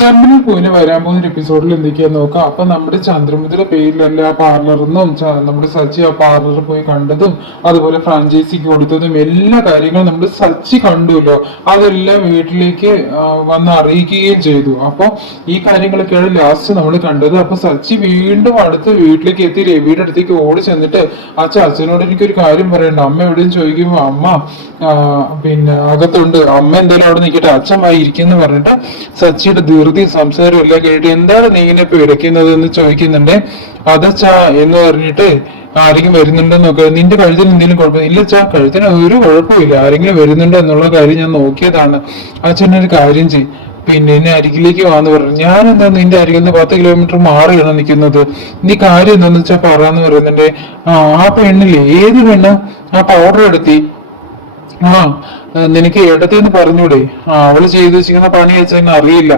ചന്ദ്രന് പോലെ വരാൻ പോകുന്ന എപ്പിസോഡിൽ എന്തൊക്കെയാന്ന് നോക്കാം. അപ്പൊ നമ്മുടെ ചന്ദ്രമുദ്ര പേരിലല്ല പാർലറിന്നും നമ്മുടെ സച്ചി ആ പാർലറിൽ പോയി കണ്ടതും അതുപോലെ ഫ്രാഞ്ചൈസിക്ക് കൊടുത്തതും എല്ലാ കാര്യങ്ങളും നമ്മൾ സച്ചി കണ്ടുല്ലോ. അതെല്ലാം വീട്ടിലേക്ക് വന്ന് അറിയിക്കുകയും ചെയ്തു. അപ്പൊ ഈ കാര്യങ്ങളൊക്കെയാണ് ലാസ്റ്റ് നമ്മൾ കണ്ടത്. അപ്പൊ സച്ചി വീണ്ടും അടുത്ത് വീട്ടിലേക്ക് എത്തി. രവിയുടെ അടുത്തേക്ക് ഓടി ചെന്നിട്ട് അച്ഛ അച്ഛനോട് എനിക്കൊരു കാര്യം പറയണ്ട. അമ്മ എവിടെയും ചോദിക്കുമ്പോ അമ്മ പിന്നെ അകത്തുണ്ട്. അമ്മ എന്തായാലും അവിടെ നിൽക്കട്ടെ. അച്ഛമായി ഇരിക്കുന്നു പറഞ്ഞിട്ട് സച്ചിയുടെ ധൃതി സംസാരം എല്ലാം കേട്ട് എന്താണ് നീ ഇങ്ങനെ പേടിക്കുന്നത് എന്ന് ചോദിക്കുന്നുണ്ട്. അതച്ചാ എന്ന് പറഞ്ഞിട്ട് ആരെങ്കിലും വരുന്നുണ്ടെന്ന് നോക്കുക നിന്റെ കഴുത്തിന് എന്തെങ്കിലും കുഴപ്പം? ഇല്ല ചാ കഴുത്തിന് ഒരു കുഴപ്പമില്ല ആരെങ്കിലും വരുന്നുണ്ടോ എന്നുള്ള കാര്യം ഞാൻ നോക്കിയതാണ്. അച്ഛനൊരു കാര്യം ചെയ്. പിന്നെ എന്നെ അരികിലേക്ക് വാന്ന് പറഞ്ഞു. ഞാൻ എന്താ നിന്റെ അരികിൽ നിന്ന് പത്ത് കിലോമീറ്റർ മാറിയാണ് നിൽക്കുന്നത്? നീ കാര്യം എന്താന്ന് വെച്ചാ പറയാന്ന് പറയുന്നുണ്ട്. ആ പെണ്ണിൽ ഏത് പെണ്ണ്? ആ പൗഡർ എടുത്തി. ആ, നിനക്ക് ഇടത്തേന്ന് പറഞ്ഞൂടെ? ആ അവൾ ചെയ്തു വെച്ചിരിക്കുന്ന പണി അച്ഛൻ അറിയില്ല.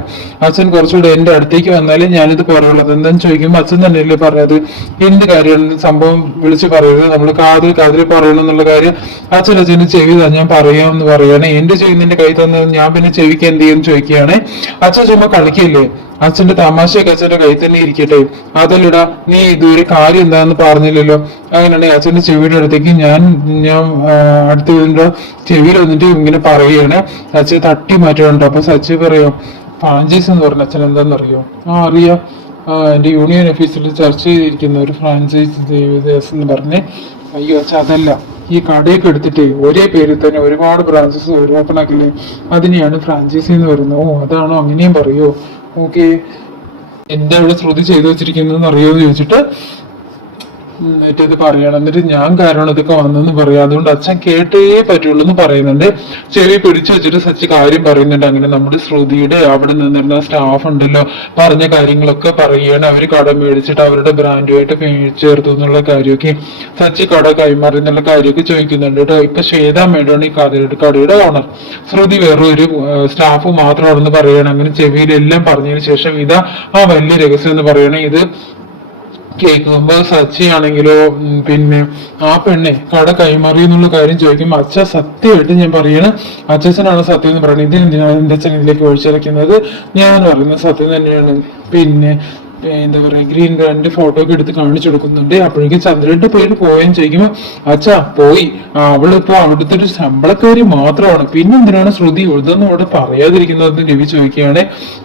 അച്ഛൻ കുറച്ചുകൂടെ എന്റെ അടുത്തേക്ക് വന്നാലേ ഞാനിത് പറയുള്ളൂ. എന്താന്ന് ചോദിക്കുമ്പോ അച്ഛൻ തന്നെയല്ലേ പറഞ്ഞത്? എന്ത് കാര്യമാണ് സംഭവം വിളിച്ച് പറയരുത് നമ്മൾ കാതിൽ കാതിൽ പറയണം എന്നുള്ള കാര്യം അച്ഛൻ അച്ഛന് ചെവി ഞാൻ പറയാമെന്ന് പറയണേ. എന്റെ ചെവി നിന്റെ കൈ തന്നത് ഞാൻ പിന്നെ ചെവിക്ക് എന്ത് ചെയ്യുമെന്ന് ചോദിക്കുകയാണെ. അച്ഛൻ ചുമ്മാ കളിക്കില്ലേ അച്ഛന്റെ തമാശയൊക്കെ അച്ഛന്റെ കൈ തന്നെ ഇരിക്കട്ടെ. അതല്ലടാ നീ ഇതുവരെ കാര്യം എന്താന്ന് പറഞ്ഞില്ലല്ലോ. അങ്ങനെയാണെങ്കിൽ അച്ഛന്റെ ചെവിയുടെ അടുത്തേക്ക് ഞാൻ ഞാൻ അടുത്ത ചെവിയിൽ വന്നിട്ട് ഇങ്ങനെ പറയുകയാണ് സച്ചി തട്ടി മാറ്റുന്നുണ്ട് അപ്പൊ സച്ചി പറയും ഫ്രാഞ്ചൈസ് എന്ന് പറഞ്ഞ അച്ഛൻ എന്താണെന്നറിയോ ആ അറിയാം. ആ, എന്റെ യൂണിയൻ ഓഫീസിൽ ചർച്ച ചെയ്തിരിക്കുന്ന ഒരു ഫ്രാഞ്ചൈസ് ദേവിദേസ് എന്ന് പറഞ്ഞ് അയ്യോ അച്ഛാ അതല്ല. ഈ കടയൊക്കെ എടുത്തിട്ട് ഒരേ പേരിൽ തന്നെ ഒരുപാട് ബ്രാഞ്ചസ് ഓപ്പൺ ആക്കില്ലേ? അതിനെയാണ് ഫ്രാഞ്ചൈസി എന്ന് പറയുന്നത്. ഓ അതാണോ? അങ്ങനെയും പറയോ? ഓക്കെ. എന്റെ അവിടെ ശ്രുതി ചെയ്തു വെച്ചിരിക്കുന്നതെന്ന് അറിയോ? എന്ന് ചോദിച്ചിട്ട് ഇത് പറയണം. എന്നിട്ട് ഞാൻ കാരണം ഇതൊക്കെ വന്നെന്ന് പറയാം. അതുകൊണ്ട് അച്ഛൻ കേട്ടേ പറ്റുള്ളൂ എന്ന് പറയുന്നുണ്ട്. ചെവി പിടിച്ചു വെച്ചിട്ട് സച്ചി കാര്യം പറയുന്നുണ്ട്. അങ്ങനെ നമ്മുടെ ശ്രുതിയുടെ അവിടെ നിന്നിരുന്ന സ്റ്റാഫ് ഉണ്ടല്ലോ പറഞ്ഞ കാര്യങ്ങളൊക്കെ പറയുകയാണ് അവർ കട മേടിച്ചിട്ട് അവരുടെ ബ്രാൻഡുമായിട്ട് ചേർത്തു എന്നുള്ള കാര്യമൊക്കെ. സച്ചി കട കൈമാറി എന്നുള്ള കാര്യമൊക്കെ ചോദിക്കുന്നുണ്ട് കേട്ടോ. ഇപ്പൊ ശ്വേതാ മേഡമാണ് ഈ കടയുടെ കടയുടെ ഓണർ ശ്രുതി വേറെ ഒരു സ്റ്റാഫ് മാത്രമാണെന്ന് പറയുകയാണ് അങ്ങനെ ചെവിയിലെല്ലാം പറഞ്ഞതിന് ശേഷം ഇതാ ആ വലിയ രഹസ്യം എന്ന് പറയുകയാണെങ്കിൽ ഇത് കേൾക്കുമ്പോ സച്ചിയാണെങ്കിലോ പിന്നെ ആ പെണ്ണെ കട കൈമാറി എന്നുള്ള കാര്യം ചോദിക്കുമ്പോ അച്ഛ സത്യമായിട്ട് ഞാൻ പറയണ അച്ഛനാണ് സത്യം എന്ന് പറയുന്നത്. ഇതിനെന്തിനാണ് എന്റെ അച്ഛനിലേക്ക് ഒഴിച്ചിറക്കുന്നത്? ഞാൻ പറയുന്നത് സത്യം തന്നെയാണ്. പിന്നെ എന്താ പറയാ ഗ്രീൻ ഗ്രാൻഡ് ഫോട്ടോ ഒക്കെ എടുത്ത് കാണിച്ചു കൊടുക്കുന്നുണ്ട് അപ്പോഴേക്കും ചന്ദ്രന്റെ പേര് പോയെന്ന് ചോദിക്കുമ്പോ അച്ഛാ പോയി. അവളിപ്പോ അവിടുത്തെ ഒരു ശമ്പളക്കാരി മാത്രമാണ്. പിന്നെ എന്തിനാണ് ശ്രുതി ഇതൊന്നും അവിടെ പറയാതിരിക്കുന്നത് രവി ചോദിക്കുകയാണ്.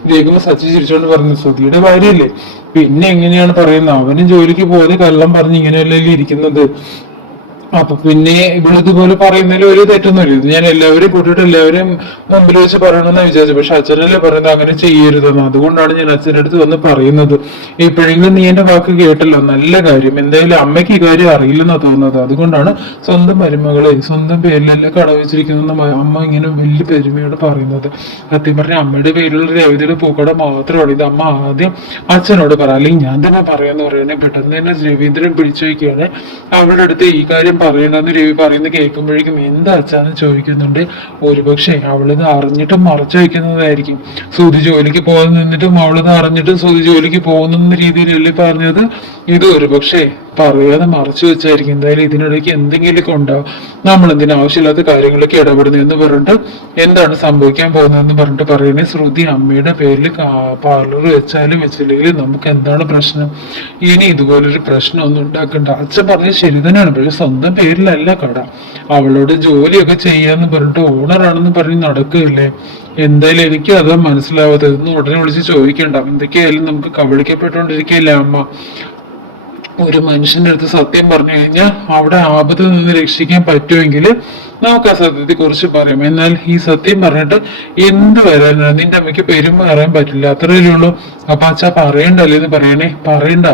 കേൾക്കുമ്പോ സച്ചി ചിരിച്ചോണ്ട് പറഞ്ഞു ശ്രുതിയുടെ ഭാര്യയല്ലേ? പിന്നെ എങ്ങനെയാണ് പറയുന്നത്? അവനും ജോലിക്ക് പോയത് കള്ളം പറഞ്ഞ് ഇങ്ങനെയല്ലേ ഇരിക്കുന്നത്? അപ്പൊ പിന്നെ ഇവളിതുപോലെ പറയുന്നതിൽ ഒരു തെറ്റൊന്നുമില്ല. ഇത് ഞാൻ എല്ലാവരും കൂട്ടിയിട്ട് എല്ലാവരും മുമ്പിൽ വെച്ച് പറയണമെന്ന് വിചാരിച്ചു പക്ഷെ അച്ഛനല്ലേ പറയുന്നത് അങ്ങനെ ചെയ്യരുതെന്ന്. അതുകൊണ്ടാണ് ഞാൻ അച്ഛന്റെ അടുത്ത് വന്ന് പറയുന്നത്. ഇപ്പോഴെങ്കിലും നീ എന്റെ വാക്ക് കേട്ടല്ലോ. നല്ല കാര്യം. എന്തായാലും അമ്മയ്ക്ക് ഈ കാര്യം അറിയില്ലെന്നാ തോന്നുന്നത്. അതുകൊണ്ടാണ് സ്വന്തം മരുമകളെ സ്വന്തം പേരിലല്ലേ കടവച്ചിരിക്കുന്ന അമ്മ ഇങ്ങനെ വലിയ പെരുമയോട് പറയുന്നത്. സത്യം പറഞ്ഞ അമ്മയുടെ പേരിലുള്ള രവിതയുടെ പൂക്കട മാത്രമാണ്. ഇത് അമ്മ ആദ്യം അച്ഛനോട് പറ. അല്ലെങ്കിൽ ഞാൻ തന്നെ പറയാന്ന് പറയുന്നത്. പെട്ടെന്ന് തന്നെ രവീന്ദ്രൻ പിടിച്ചു വയ്ക്കുകയാണ്. അവരുടെ അടുത്ത് ഈ കാര്യം പറയണ്ടെന്ന് രവി പറയുന്നത് കേൾക്കുമ്പോഴേക്കും എന്താ അച്ഛാന്ന് ചോദിക്കുന്നുണ്ട്. ഒരുപക്ഷെ അവളിത് അറിഞ്ഞിട്ടും മറച്ചു വെക്കുന്നതായിരിക്കും. സുധി ജോലിക്ക് പോകാൻ നിന്നിട്ടും അവളിത് അറിഞ്ഞിട്ടും സുധി ജോലിക്ക് പോകുന്ന രീതിയിലല്ലേ പറഞ്ഞത്? ഇത് ഒരുപക്ഷെ പറയാതെ മറച്ചു വെച്ചായിരിക്കും. എന്തായാലും ഇതിനിടയ്ക്ക് എന്തെങ്കിലുമൊക്കെ ഉണ്ടാവും. നമ്മൾ എന്തിനു ആവശ്യമില്ലാത്ത കാര്യങ്ങളിലേക്ക് ഇടപെടുന്നു എന്ന് പറഞ്ഞിട്ട് എന്താണ് സംഭവിക്കാൻ പോകുന്നതെന്ന് പറഞ്ഞിട്ട് പറയണേ ശ്രുതി അമ്മയുടെ പേരിൽ പാർലർ വെച്ചാലും വെച്ചില്ലെങ്കിലും നമുക്ക് എന്താണ് പ്രശ്നം? ഇനി ഇതുപോലൊരു പ്രശ്നം ഒന്നും ഉണ്ടാക്കണ്ട. അച്ഛൻ പറഞ്ഞത് ശരി തന്നെയാണ്. പക്ഷെ സ്വന്തം പേരിലല്ല കട. അവളോട് ജോലിയൊക്കെ ചെയ്യാന്ന് പറഞ്ഞിട്ട് ഓണറാണെന്ന് പറഞ്ഞ് നടക്കുകയല്ലേ? എന്തായാലും എനിക്ക് അതാ മനസ്സിലാവാത്തത്. ഇന്ന് ഉടനെ വിളിച്ച് ചോദിക്കണ്ട. എന്തൊക്കെയായാലും നമുക്ക് കബളിക്കപ്പെട്ടുകൊണ്ടിരിക്കുകയല്ലേ അമ്മ? ഒരു മനുഷ്യന്റെ അടുത്ത് സത്യം പറഞ്ഞു കഴിഞ്ഞാൽ അവിടെ ആപത്തിൽ നിന്ന് രക്ഷിക്കാൻ പറ്റുമെങ്കിൽ നമുക്ക് ആ സത്യത്തെ കുറിച്ച് പറയാം. എന്നാൽ ഈ സത്യം പറഞ്ഞിട്ട് എന്ത് വരാനാണ്? നിന്റെ അമ്മയ്ക്ക് പെരുമാറാൻ പറ്റില്ല. അത്രയല്ലേ ഉള്ളൂ. അപ്പൊ അച്ഛാ പറയണ്ടല്ലേ എന്ന് പറയണേ? പറയണ്ട.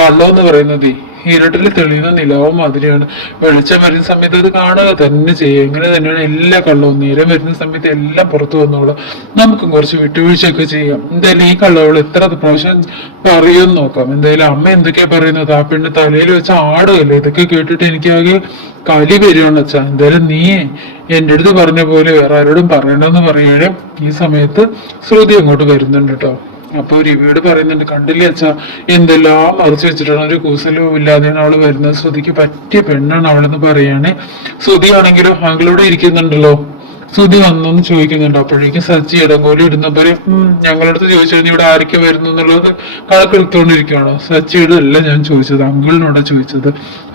കള്ളോ എന്ന് പറയുന്നത് ഇരുട്ടിൽ തെളിയുന്ന നിലാവും മാതിരിയാണ്. വെളിച്ചം വരുന്ന സമയത്ത് അത് കാണുക തന്നെ ചെയ്യുക ഇങ്ങനെ തന്നെയാണ് എല്ലാ കള്ളവും. നേരം വരുന്ന സമയത്ത് എല്ലാം പുറത്തു വന്നോളൂ. നമുക്കും കുറച്ച് വിട്ടുവീഴ്ചയൊക്കെ ചെയ്യാം. എന്തായാലും ഈ കള്ളവൾ എത്ര പ്രാവശ്യം പറയുമെന്ന് നോക്കാം. എന്തായാലും അമ്മ എന്തൊക്കെയാ പറയുന്നത്? ആ പെണ്ണ് തലയിൽ വെച്ച ആടുകല്ലേ ഇതൊക്കെ കേട്ടിട്ട് എനിക്ക് ആകെ കലി വരികയാണ് അച്ഛാ. എന്തായാലും നീ എന്റെ അടുത്ത് പറഞ്ഞ പോലെ വേറെ ആരോടും പറയണമെന്ന് പറയുകയും ഈ സമയത്ത് ശ്രുതി അങ്ങോട്ട് വരുന്നുണ്ട് കേട്ടോ. അപ്പൊ രവിയോട് പറയുന്നുണ്ട് കണ്ടില്ലേ അച്ഛാ എന്തെല്ലാം മറിച്ച് വെച്ചിട്ടാണ് ഒരു കൂസലും ഇല്ലാതെയാണ് അവൾ വരുന്നത്? ശ്രുതിക്ക് പറ്റിയ പെണ്ണാണ് അവളെന്ന് പറയാണ്. ശ്രുതി ആണെങ്കിലും അങ്കിളൂടെ ഇരിക്കുന്നുണ്ടല്ലോ. സുധി വന്നെന്ന് ചോദിക്കുന്നുണ്ട് അപ്പോഴേക്കും സച്ചി ഇടങ്കോലി ഇടുന്നപ്പോ ഞങ്ങളടുത്ത് ചോദിച്ചു കഴിഞ്ഞാൽ ഇവിടെ ആരൊക്കെ വരുന്നു എന്നുള്ളത് കണക്കെടുത്തോണ്ടിരിക്കുകയാണ് അല്ല ഞാൻ ചോദിച്ചത് അങ്കിളിനോടാ ചോദിച്ചത്.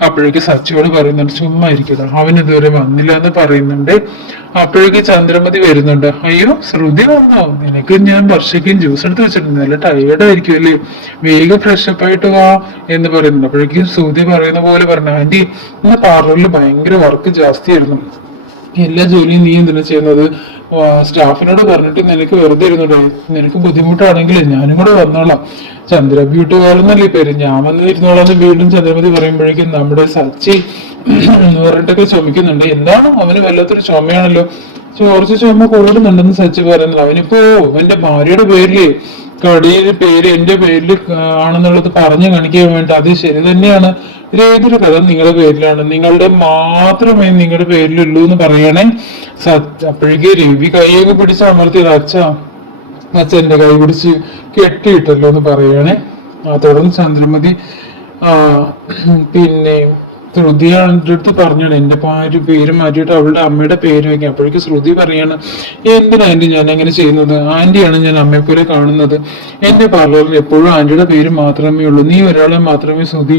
അപ്പോഴേക്ക് സച്ചിയോട് പറയുന്നുണ്ട് ചുമ്മാ ഇരിക്കട്ടെ അവൻ ഇതുവരെ വന്നില്ല എന്ന് പറയുന്നുണ്ട്. അപ്പോഴേക്ക് ചന്ദ്രമതി വരുന്നുണ്ട് അയ്യോ ശ്രുതി വന്നോ? നിനക്ക് ഞാൻ വർഷയ്ക്കും ജ്യൂസ് എടുത്ത് വെച്ചിട്ടുണ്ട് നല്ല ടയേർഡ് ആയിരിക്കും അല്ലേ? വേഗം ഫ്രഷപ്പ് ആയിട്ട് വാ എന്ന് പറയുന്നുണ്ട്. അപ്പോഴേക്കും ശ്രുതി പറയുന്ന പോലെ പറഞ്ഞു ആന്റി ഇന്ന് പാർലറിൽ ഭയങ്കര വർക്ക് ജാസ്തിയായിരുന്നു. എല്ലാ ജോലിയും നീ എന്തിനാ ചെയ്യുന്നത്? സ്റ്റാഫിനോട് പറഞ്ഞിട്ട് നിനക്ക് വെറുതെ ഇരുന്നോട്ടെ നിനക്ക് ബുദ്ധിമുട്ടാണെങ്കിൽ ഞാനും കൂടെ വന്നോളാം. ചന്ദ്ര ബ്യൂട്ടി വേറെന്നല്ലേ പേര്? ഞാൻ വന്ന് ഇരുന്നോളാന്ന് വീണ്ടും ചന്ദ്രമതി പറയുമ്പോഴേക്കും നമ്മുടെ സച്ചി എന്ന് പറഞ്ഞിട്ടൊക്കെ ചുമക്കുന്നുണ്ട് എന്താണ്? അവന് വല്ലാത്തൊരു ചുമയാണല്ലോ. ചോർച്ച ചുമ കൂടുന്നുണ്ടെന്ന് സച്ചി പറയുന്നത്. അവനിപ്പോ അവന്റെ ഭാര്യയുടെ പേരിൽ കടിയുടെ പേര് എന്റെ പേരിൽ ആണെന്നുള്ളത് പറഞ്ഞു കാണിക്കാൻ വേണ്ടി അത് ശരി തന്നെയാണ്. ഏതൊരു കഥ നിങ്ങളുടെ പേരിലാണ്? നിങ്ങളുടെ മാത്രമേ നിങ്ങളുടെ പേരിലുള്ളൂ എന്ന് പറയണേ. അപ്പോഴേക്ക് രവി കൈയൊക്കെ പിടിച്ച് അമർത്തിയത്. അച്ഛ അച്ഛന്റെ കൈ പിടിച്ച് കെട്ടിയിട്ടല്ലോ എന്ന് പറയണേ. ആ തുടർന്ന് ചന്ദ്രമതി പിന്നെ ശ്രുതിയാണ് എന്റെ അടുത്ത് പറഞ്ഞാണ്. എന്റെ ഭാര്യ പേര് മാറ്റിയിട്ട് അവളുടെ അമ്മയുടെ പേര് വയ്ക്കാം. അപ്പോഴേക്ക് ശ്രുതി പറയാണ് എന്തിനാ ആന്റി ഞാൻ അങ്ങനെ ചെയ്യുന്നത്? ആന്റിയാണ് ഞാൻ അമ്മയെ പോലെ കാണുന്നത്. എന്റെ പാർലറിൽ എപ്പോഴും ആന്റിയുടെ പേര് മാത്രമേ ഉള്ളൂ. നീ ഒരാളെ മാത്രമേ ശ്രുതി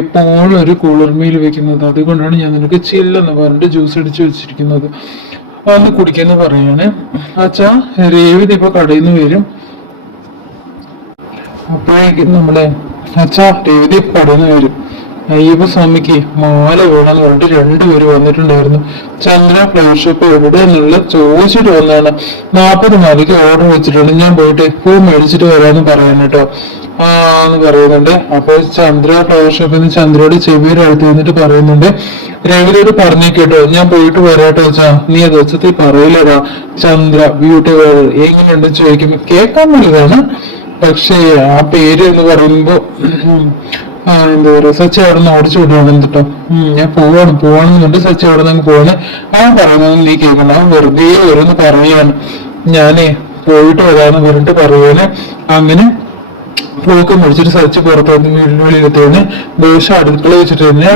എപ്പോഴും ഒരു കുളിർമയിൽ വെക്കുന്നത്. അതുകൊണ്ടാണ് ഞാൻ നിനക്ക് ചില്ലെന്ന് പറഞ്ഞിട്ട് ജ്യൂസ് അടിച്ച് വെച്ചിരിക്കുന്നത്. വന്ന് കുടിക്കുന്നു പറയാണ്. അച്ഛാ രേവതി ഇപ്പൊ കടയിൽ നിന്ന് വരും. അപ്പോഴേക്കും നമ്മളെ അച്ഛാ രേവതി കടയിൽ നിന്ന് വരും. അയ്യപ്പ സ്വാമിക്ക് മാല വേണമെന്ന് പറഞ്ഞിട്ട് രണ്ടുപേര് വന്നിട്ടുണ്ടായിരുന്നു. ചന്ദ്ര ഫ്ലവർ ഷോപ്പ് എവിടെ എന്നുള്ള ചോദിച്ചിട്ട് വന്നതാണ്. നാൽപ്പത് മാലയ്ക്ക് ഓർഡർ വെച്ചിട്ടുണ്ട്. ഞാൻ പോയിട്ട് പൂ മേടിച്ചിട്ട് വരാന്ന് പറയാൻ കേട്ടോ. ആന്ന് പറയുന്നുണ്ട്. അപ്പൊ ചന്ദ്ര ഫ്ലവർ ഷോപ്പിൽ നിന്ന് ചന്ദ്രയോട് ചെവിയുടെ അടുത്ത് വന്നിട്ട് പറയുന്നുണ്ട്. രവിയോട് പറഞ്ഞു കേട്ടോ. ഞാൻ പോയിട്ട് വരാട്ടോ വെച്ചാ നീ അത് ദിവസത്തിൽ പറയില്ലടാ. ചന്ദ്ര ബ്യൂട്ടി വേൾഡ് എങ്ങനെയുണ്ടെന്ന് ചോദിക്കുമ്പോ കേൾക്കാൻ നല്ലതാണ്. പക്ഷേ ആ പേര് എന്ന് പറയുമ്പോ എന്താ പറയുക സച്ച അവിടെ നിന്ന് ഓടിച്ചു വിടുവാണ് എന്നിട്ടോ. ഞാൻ പോവാണ് പോവാണെന്ന് പറഞ്ഞിട്ട് സച്ച അവിടെ നിന്ന് പോവാണ്. അവൻ പറയുന്നത് നീ കേൾക്കണം അവൻ വെറുതെ ഓരോന്ന് പറയാണ് ഞാനേ പോയിട്ട് വരാന്ന് പറഞ്ഞിട്ട് പറയുവാണ്. അങ്ങനെ പോക്ക് മുടിച്ചിട്ട് സച്ച് പുറത്ത് വന്ന് വെല്ലുവിളിയെത്തേന് ദോശ അടുക്കള വെച്ചിട്ട് തന്നെ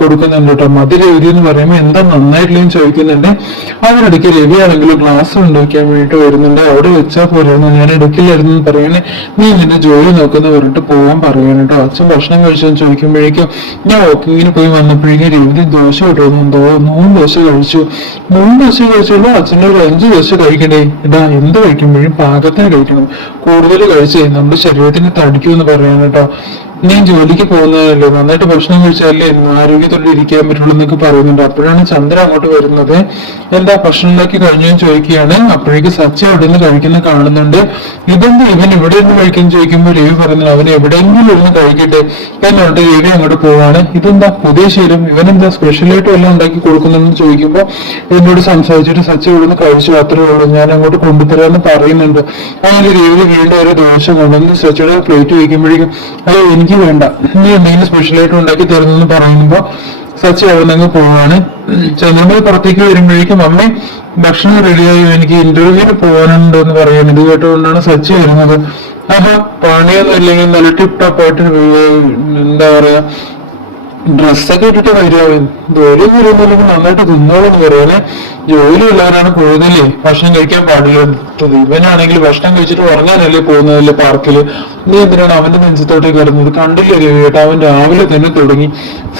കൊടുക്കുന്നുണ്ട് കേട്ടോ. മതി രവി എന്ന് പറയുമ്പോൾ എന്താ നന്നായിട്ടില്ലെന്ന് ചോദിക്കുന്നുണ്ട്. അതിനിടയ്ക്ക് രവി ആണെങ്കിലും ഗ്ലാസ് ഉണ്ടാക്കാൻ വേണ്ടിട്ട് വരുന്നുണ്ട്. അവിടെ വെച്ചാൽ പോലെയാണ് ഞാൻ എടുക്കില്ലായിരുന്നു എന്ന് പറയണേ. നീ നിന്റെ ജോലി നോക്കുന്ന പറഞ്ഞിട്ട് പോവാൻ പറയണം കേട്ടോ. അച്ഛൻ ഭക്ഷണം കഴിച്ചെന്ന് ചോദിക്കുമ്പോഴേക്കും ഞാൻ വാക്കിങ്ങിന് പോയി വന്നപ്പോഴേക്കും രവി ദോശ കിട്ടുന്നുണ്ടോ മൂന്ന് ദോശ കഴിച്ചു. മൂന്ന് ദോശ കഴിച്ചുള്ളൂ അച്ഛന്റെ ഒരു അഞ്ച് ദോശ കഴിക്കണ്ടേ? എന്ത് കഴിക്കുമ്പോഴും പാകത്തിന് കഴിക്കണം. കൂടുതൽ കഴിച്ചേ. നമ്മുടെ ശരീരത്തിന് തടിക്കുമെന്ന് പറയാൻ കേട്ടോ. നീ ജോലിക്ക് പോകുന്നതല്ലേ? നന്നായിട്ട് ഭക്ഷണം കഴിച്ചാലേ ആരോഗ്യത്തോടെ ഇരിക്കാൻ പറ്റുള്ളൂ എന്നൊക്കെ പറയുന്നുണ്ട്. അപ്പോഴാണ് ചന്ദ്ര അങ്ങോട്ട് വരുന്നത്. എന്താ ഭക്ഷണം ഉണ്ടാക്കി കഴിഞ്ഞു ചോദിക്കുകയാണ്. അപ്പോഴേക്ക് സച്ച അവിടെ നിന്ന് കഴിക്കുന്ന കാണുന്നുണ്ട്. ഇതെന്താ ഇവൻ ഇവിടെ നിന്ന് കഴിക്കുന്നു ചോദിക്കുമ്പോൾ രവി പറയുന്നത് അവൻ എവിടെയെങ്കിലും ഇരുന്ന് കഴിക്കട്ടെ എന്നിട്ട് രവി അങ്ങോട്ട് പോവാണ്. ഇതെന്താ പുതിയ ശീലം? ഇവനെന്താ സ്പെഷ്യലായിട്ട് എല്ലാം ഉണ്ടാക്കി കൊടുക്കുന്നെന്ന് ചോദിക്കുമ്പോൾ എന്നോട് സംസാരിച്ചിട്ട് സച്ച ഇവിടെ നിന്ന് കഴിച്ചു. അത്രേ ഉള്ളൂ. ഞാൻ അങ്ങോട്ട് കൊണ്ടുതരാമെന്ന് പറയുന്നുണ്ട്. അങ്ങനെ രവി വീണ്ടും ഒരു ദോശ കൊണ്ടുവന്ന് സച്ചയുടെ പ്ലേറ്റ് വയ്ക്കുമ്പോഴേക്കും അയ്യോ എനിക്ക് വേണ്ട. നീ എന്തെങ്കിലും സ്പെഷ്യലായിട്ട് ഉണ്ടാക്കി തരുന്നെന്ന് പറയുമ്പോ സച്ചി അവിടെ നിന്ന് പോവാണ്. നമ്മൾ പുറത്തേക്ക് വരുമ്പോഴേക്കും അമ്മ ഭക്ഷണം റെഡിയായി എനിക്ക് ഇന്റർവ്യൂവിന് പോകാനുണ്ട് എന്ന് പറയാൻ ഇത് കേട്ടുകൊണ്ടാണ് സച്ചി വരുന്നത്. ആഹാ പണിയൊന്നും ഇല്ലെങ്കിൽ നല്ല ടിപ് ടോപ്പ് ആയിട്ട് എന്താ പറയാ ഡ്രസ്സൊക്കെ ഇട്ടിട്ട് വരിക ജോലി വരുന്നില്ലെങ്കിൽ നന്നായിട്ട് തിന്നോളെന്ന് പറയുന്നത് ജോലി ഉള്ളവരാണ് കൂടുതലേ ഭക്ഷണം കഴിക്കാൻ പാടില്ലാത്തത് ഇവനാണെങ്കിൽ ഭക്ഷണം കഴിച്ചിട്ട് ഉറങ്ങാനല്ലേ പോകുന്നതല്ലേ പാർക്കിൽ. നീ എന്തിനാണ് അവന്റെ നെഞ്ചത്തോട്ടേക്ക് വരുന്നത് കണ്ടില്ലേ രവിയേട്ട അവൻ രാവിലെ തന്നെ തുടങ്ങി.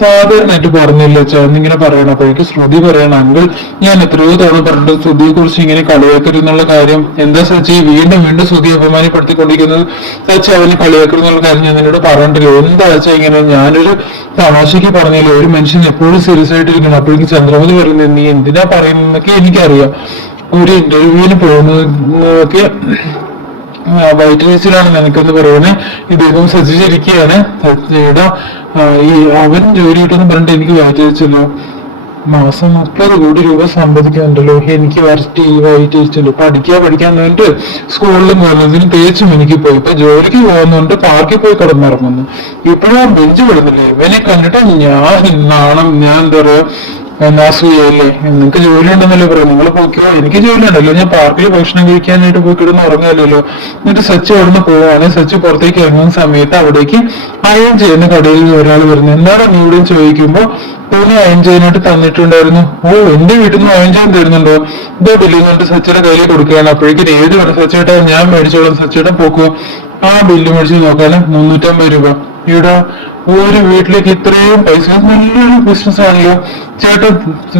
സാധാരണയായിട്ട് പറഞ്ഞില്ല ചേർന്നിങ്ങനെ പറയണം. അപ്പൊ എനിക്ക് ശ്രുതി പറയണം. അങ്കിൾ ഞാൻ എത്രയോ തവണ പറഞ്ഞിട്ട് ശ്രുതിയെ കുറിച്ച് ഇങ്ങനെ കളിയാക്കരുന്നുള്ള കാര്യം. എന്താ സച്ചി? വീണ്ടും വീണ്ടും ശ്രുതി അപമാനപ്പെടുത്തിക്കൊണ്ടിരിക്കുന്നത്. സച്ചി അവന് കളിയാക്കരുന്നുള്ള കാര്യം ഞാൻ നിന്നോട് പറഞ്ഞിട്ടില്ല എന്താ വെച്ചാൽ ഇങ്ങനെ? ഞാനൊരു തമാശയ്ക്ക് പറഞ്ഞില്ല ഒരു മനുഷ്യൻ എപ്പോഴും സീരിയസ് ആയിട്ടിരിക്കണം. അപ്പോഴേക്കും ചന്ദ്രമതി പറയുന്നത് നീ എന്തിനാ പറയുന്നതൊക്കെ എനിക്കറിയാം. ഒരു ഇന്റർവ്യൂവിന് പോകുന്നതൊക്കെ വൈറ്റ് റൈസിലാണ് നിനക്കെന്ന് പറയുന്നത് ഇദ്ദേഹം സജ്ജിച്ചിരിക്കുകയാണ് സജ്ജിയുടെ ഈ അവൻ ജോലി കിട്ടുമെന്ന് പറഞ്ഞിട്ട് എനിക്ക് വൈറ്റ് റൈസില്ല മാസം മുപ്പത് കോടി രൂപ സമ്പാദിക്കാനുണ്ടല്ലോ എനിക്ക് വരട്ടി വൈറ്റ് റൈസില്ല പഠിക്കാൻ പഠിക്കാൻ വേണ്ടിട്ട് സ്കൂളിലും കോളേജിലും തേച്ചും എനിക്ക് പോയി. ഇപ്പൊ ജോലിക്ക് പോകുന്നുണ്ട് പാർക്കിൽ പോയി കിടന്നിറങ്ങുന്നു. ഇപ്പോഴും ബെഞ്ച് വിടുന്നില്ല ഇവനെ കണ്ടിട്ട് ഞാൻ നാണം ഞാൻ എന്താ പറയാ എന്നാ അസൂയല്ലേ നിങ്ങൾക്ക് ജോലി ഉണ്ടെന്നല്ലേ പറയും നിങ്ങൾ പോയിക്കോ എനിക്ക് ജോലി ഉണ്ടല്ലോ ഞാൻ പാർക്കിൽ ഭക്ഷണം കഴിക്കാനായിട്ട് പോയി കിടന്ന് ഉറങ്ങാമല്ലോ എന്നിട്ട് സച്ച് അവിടുന്ന് പോവാണ് സച്ച് പുറത്തേക്ക് ഇറങ്ങുന്ന സമയത്ത് അവിടേക്ക് അയൺ ചെയ്യുന്ന കടയിൽ ഒരാൾ വരുന്നു. എന്താണ് നീ ഇവിടെ ചോദിക്കുമ്പോ തോന്നി അയൺ ചെയ്യാനായിട്ട് തന്നിട്ടുണ്ടായിരുന്നു. ഓ എന്റെ വീട്ടിൽ നിന്ന് അയൺ ചെയ്യാൻ തരുന്നുണ്ടോ? ഇതോ ബില്ല് എന്നിട്ട് സച്ചിയുടെ കയ്യിൽ കൊടുക്കുകയാണ്. അപ്പോഴേക്കും ഏത് വേണം സച്ചേട്ടാ ഞാൻ മേടിച്ചോളാം. സച്ചേട്ടൻ പോക്കുക ആ ബില്ല് മേടിച്ച് നോക്കാനും മുന്നൂറ്റമ്പത് രൂപ. ഇവിടെ ഒരു വീട്ടിലേക്ക് ഇത്രയും പൈസ. നല്ലൊരു ബിസിനസ് ആണല്ലോ. ചേട്ടൻ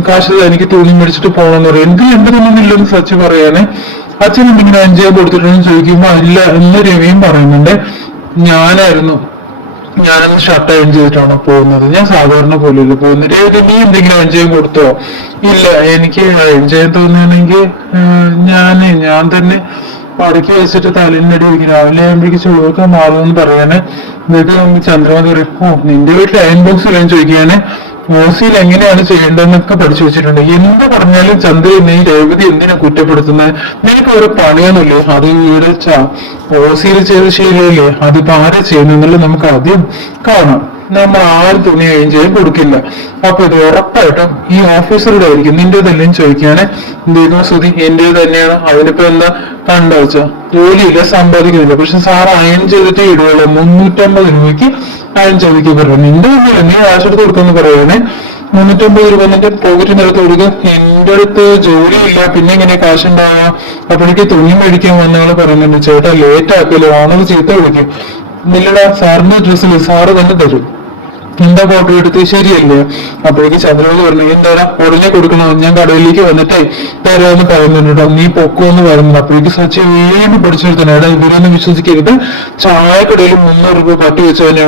കാശ് എനിക്ക് തുണി മേടിച്ചിട്ട് പോകണമെന്ന് പറയും. എനിക്ക് എന്തിനൊന്നുമില്ലെന്ന് സച്ചി പറയാന് അച്ഛൻ എന്തെങ്കിലും അഞ്ചേ കൊടുത്തിട്ടുണ്ടെന്ന് ചോദിക്കുമ്പോ ഇല്ല എന്ന് രവിയും പറയുന്നുണ്ട്. ഞാനായിരുന്നു. ഞാനന്ന് ഷർട്ട് അയൺ ചെയ്തിട്ടാണ് പോകുന്നത്. ഞാൻ സാധാരണ പോലെയല്ല പോകുന്നത്. രവി നീ എന്തെങ്കിലും അയൺ കൊടുത്തോ? ഇല്ല എനിക്ക് അയൺ തോന്നുകയാണെങ്കിൽ ഞാൻ ഞാൻ തന്നെ പടക്കി വെച്ചിട്ട് തലയിലടി വെക്കും രാവിലെ ആകുമ്പോഴേക്ക് ചുവക്കെ മാറുമെന്ന് പറയാന് എന്നിട്ട് നമുക്ക് ചന്ദ്രമതി പറയും ഓ നിന്റെ വീട്ടിൽ അയൺ ബോക്സ് ഇല്ലെന്ന് ചോദിക്കാന് ഓസിയിൽ എങ്ങനെയാണ് ചെയ്യേണ്ടതെന്നൊക്കെ പഠിച്ചു വെച്ചിട്ടുണ്ട്. എന്ത് പറഞ്ഞാലും ചന്ദ്ര നീ രേവതി എന്തിനാ കുറ്റപ്പെടുത്തുന്നത് നിനക്ക് ഒരു പണിയൊന്നുമില്ലേ? അത് വീട് ഓസിയിൽ ചെയ്ത ശീലമില്ലേ? അതിപ്പോ ആരാ ചെയ്യുന്നുള്ളത് നമുക്ക് ആദ്യം കാണാം. നമ്മൾ ആര് തുണി ചെയ്യാൻ കൊടുക്കില്ല. അപ്പൊ ഇത് ഉറപ്പായിട്ടും ഈ ഓഫീസറുടെ ആയിരിക്കും. നിന്റെ നിന്റേതല്ലേന്ന് ചോദിക്കാന്. എന്തെങ്കിലും ശ്രുതി? എന്റെ തന്നെയാണ്. അതിനിപ്പോ എന്താ കണ്ടാച്ച ജോലിയില്ല സമ്പാദിക്കുന്നില്ല. പക്ഷെ സാർ അയൺ ചെയ്തിട്ട് ഇടുകയുള്ളൂ മുന്നൂറ്റമ്പത് രൂപയ്ക്ക് അയൺ ചെയ്തിട്ട് പറയും നിന്റെ തന്നെയാണ് നീ കാശ് എടുത്ത് കൊടുക്കുമെന്ന് പറയുകയാണെ മുന്നൂറ്റമ്പത് രൂപ നിന്റെ പോക്കറ്റിന്റെ അടുത്ത് കൊടുക്കുക എന്റെ അടുത്ത് ജോലിയില്ല. പിന്നെ എങ്ങനെ കാശ് ഉണ്ടാവുക? എനിക്ക് തുണി മേടിക്കാൻ വന്നയാൾ പറയുന്നുണ്ട് ചേട്ടാ ലേറ്റ് ആക്കില്ല. ഓണർ ചീത്ത വിളിക്കും. നില്ലടാ സാറിന്റെ ഡ്രസ്സിൽ സാറ് തന്നെ തരും. എന്താ ഫോട്ടോ എടുത്ത് ശരിയല്ലേ? അപ്പോഴേക്ക് ചന്ദ്രനോട് പറഞ്ഞു എന്താടാ ഉടനെ കൊടുക്കണോ ഞാൻ കടയിലേക്ക് വന്നിട്ടേ തരാമെന്ന് പറയുന്നുണ്ട് നീ പൊക്കോ എന്ന് അപ്പോഴേക്ക് സച്ചി വീണ്ടും പഠിച്ചെടുത്തണം എടാ ഇവരൊന്നും വിശ്വസിക്കരുത്. ചായക്കടയിൽ മുന്നൂറ് രൂപ കട്ടി വെച്ചവനെ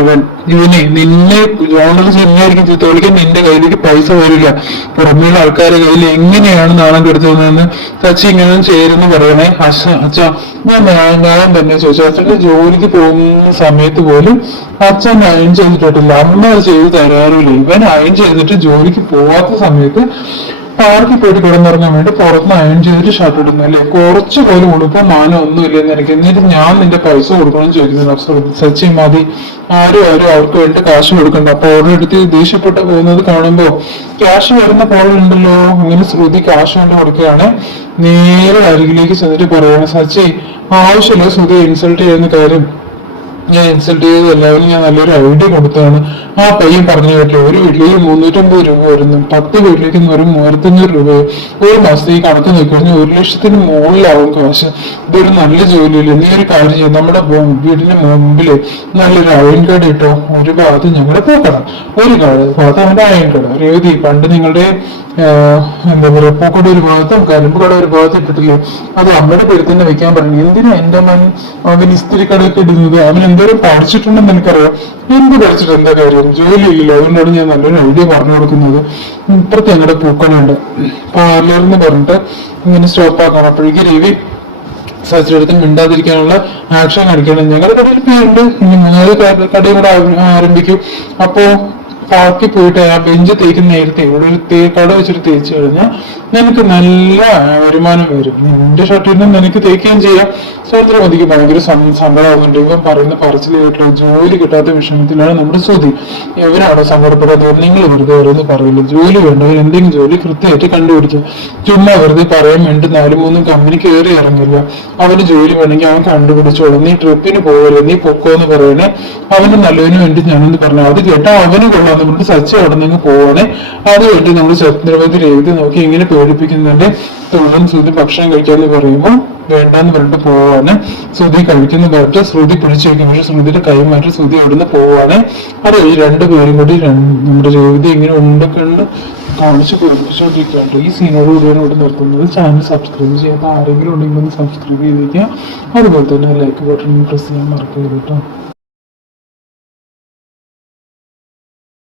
ഇവനെ നിന്നെ ഓണർ ചെന്നായിരിക്കും ചീത്ത നിന്റെ കയ്യിലേക്ക് പൈസ വരില്ല പുറമേയുള്ള ആൾക്കാരുടെ കയ്യിൽ എങ്ങനെയാണ് നാണം കെടുത്തതെന്ന് സച്ചി ഇങ്ങനെ ചേരുന്നു പറയണേ. അച്ഛ അച്ഛ ഞാൻ ഞാൻ തന്നെ ചോദിച്ചു. അച്ഛന്റെ ജോലിക്ക് പോകുന്ന സമയത്ത് പോലും അച്ഛൻ അയൺ ചെയ്തിട്ടില്ല അമ്മ ചെയ്ത് തരാറില്ല ഇവൻ അയൺ ചെയ്തിട്ട് ജോലിക്ക് പോവാത്ത സമയത്ത് പാർക്കിൽ പോയിട്ട് കിടന്നിറങ്ങാൻ വേണ്ടി പുറത്തുനിന്ന് അയൺ ചെയ്തിട്ട് ഷർട്ട് ഇടുന്നു അല്ലേ? കുറച്ച് പോലും ഉടുപ്പോ മാനം ഒന്നുമില്ല ഇല്ലെന്ന് എനിക്ക്. എന്നിട്ട് ഞാൻ നിന്റെ പൈസ കൊടുക്കണം ചോദിക്കുന്നു. സച്ചി മതി. ആരും ആരും അവർക്ക് വേണ്ടി കാശ് കൊടുക്കണ്ട. അപ്പൊ ഓർഡർ എടുത്ത് ദേഷ്യപ്പെട്ട് പോകുന്നത് കാണുമ്പോ ക്യാഷ് വരുന്ന പോലെ ഉണ്ടല്ലോ. അങ്ങനെ ശ്രുതി കാശ് കൊണ്ട് കൊടുക്കുകയാണ്. നേരെ അരികിലേക്ക് ചെന്നിട്ട് പറയാണ് സച്ചി ആവശ്യമില്ല സുധി ഇൻസൾട്ട് ചെയ്യുന്ന കാര്യം ഞാൻ ഇൻസൾട്ട് ചെയ്ത് എല്ലാവരും ഞാൻ നല്ലൊരു ഐഡിയ കൊടുത്തതാണ് ആ പയ്യൻ പറഞ്ഞു കേട്ടില്ല ഒരു വീട്ടിലേക്ക് മുന്നൂറ്റമ്പത് രൂപ വരുന്നു. പത്ത് വീട്ടിലേക്ക് വെറും മൂവായിരത്തഞ്ഞൂറ് രൂപ. ഒരു മാസത്തേക്ക് കണക്ക് നോക്കിക്കഴിഞ്ഞാൽ ഒരു ലക്ഷത്തിന് മുകളിലാവും കാശ്. ഇതൊരു നല്ല ജോലിയില്ല? നീ ഒരു കാര്യം ചെയ്യാം. നമ്മുടെ വീടിന് മുമ്പിൽ നല്ലൊരു അയൺ കട ഇട്ടോ? ഒരു ഭാഗത്ത് ഞങ്ങളുടെ പോക്കണം. ഒരു കാട് ഭാഗത്ത് അവന്റെ അയൺ കട രേവതി പണ്ട് നിങ്ങളുടെ എന്താ പറയുക പൂക്കട ഒരു ഭാഗത്തും കരിമ്പ് കട ഒരു ഭാഗത്തും ഇട്ടിട്ടില്ലേ? അത് അമ്മയുടെ പേര് തന്നെ വെക്കാൻ പറഞ്ഞു എന്തിനാ എന്റെ മൻ അവൻ ഇസ്തിരി കടയൊക്കെ ഇടുന്നത്? അവൻ എന്തോരം പഠിച്ചിട്ടുണ്ടെന്ന് എനിക്കറിയാം. എന്ത് പഠിച്ചിട്ട് എന്താ കാര്യം? ജോലി ഇല്ല അതുകൊണ്ടാണ് ഞാൻ നല്ലൊരു ഐഡിയ പറഞ്ഞു കൊടുക്കുന്നത്. ഇപ്പുറത്ത് ഞങ്ങളുടെ പൂക്കണുണ്ട് എന്ന് പറഞ്ഞിട്ട് ഇങ്ങനെ സ്റ്റോപ്പ് ആക്കണം. അപ്പോഴേക്ക് രവി സച്ചിടത്തും മിണ്ടാതിരിക്കാനുള്ള ആക്ഷൻ കാണിക്കണം ഞങ്ങളുടെ കടയിൽ പേരുണ്ട് ഇനി മൂന്നാൽ കട- കടയും കൂടെ ആരംഭിക്കും. അപ്പോ പാർക്കിൽ പോയിട്ട് ആ ബെഞ്ച് തേക്കുന്ന നേരത്തെ ഇവിടെ ഒരു തേ കട വെച്ചിട്ട് തേച്ച് കഴിഞ്ഞാൽ നിനക്ക് നല്ല വരുമാനം വരും. നിന്റെ ഷർട്ടിൽ നിന്ന് നിനക്ക് തേക്കുകയും ചെയ്യാം. ചന്ദ്രമതിക്ക് ഭയങ്കര സങ്കടമാകുന്നുണ്ട് ഇവൻ പറയുന്ന പറച്ചിൽ കേട്ടോ ജോലി കിട്ടാത്ത വിഷമത്തിലാണ് നമ്മുടെ ശ്രുതി. എവരാണോ സങ്കടപ്പെടാത്തത്? നിങ്ങൾ വെറുതെ ഓരോന്ന് പറയില്ല? ജോലി വേണ്ടവർ എന്തെങ്കിലും ജോലി കൃത്യമായിട്ട് കണ്ടുപിടിക്കും. ചുമ്മാ വെറുതെ പറയാൻ വേണ്ടി നാലും മൂന്നും കമ്പനി കയറി ഇറങ്ങില്ല അവന് ജോലി വേണമെങ്കിൽ അവൻ കണ്ടുപിടിച്ചോളും. നീ ട്രിപ്പിന് പോകരുത്. നീ പൊക്കോ എന്ന് പറയണേ. അവന് നല്ലതിന് വേണ്ടി ഞാനെന്ന് പറഞ്ഞു അത് കേട്ടാ അവന് കൊള്ളാന്ന് പറഞ്ഞിട്ട് സച്ചി അവിടെ നിന്ന് പോകണേ അത് വേണ്ടി നമ്മൾ ചന്ദ്രമതി എഴുതി നോക്കി ഇങ്ങനെ പേടിപ്പിക്കുന്നുണ്ട്. തൊഴിലും ശ്രുതി ഭക്ഷണം കഴിക്കാതെ പറയുമ്പോൾ വേണ്ടാന്ന് പറഞ്ഞിട്ട് പോവാണ്. ശ്രുതി കഴിക്കുന്നു പറഞ്ഞിട്ട് ശ്രുതി പിടിച്ചു വയ്ക്കും പക്ഷെ ശ്രുതിയുടെ കൈ മാറ്റി ശ്രുതി അവിടുന്ന് പോവാണ്. അത് കഴിഞ്ഞ് രണ്ടുപേരും കൂടി നമ്മുടെ ജീവിതം ഇങ്ങനെ ഉണ്ടൊക്കെ കാണിച്ച് കുറിപ്പിച്ചോണ്ടിരിക്കുകയാണ് ഈ സീനോട് കൂടിയാണ് ഇവിടെ നിർത്തുന്നത്. ചാനൽ സബ്സ്ക്രൈബ് ചെയ്യാത്ത ആരെങ്കിലും ഉണ്ടെങ്കിൽ ഒന്ന് സബ്സ്ക്രൈബ് ചെയ്തിരിക്കുക. അതുപോലെ തന്നെ ലൈക്ക് ബട്ടൺ പ്രസ് ചെയ്യാൻ മറക്കരുത് കേട്ടോ.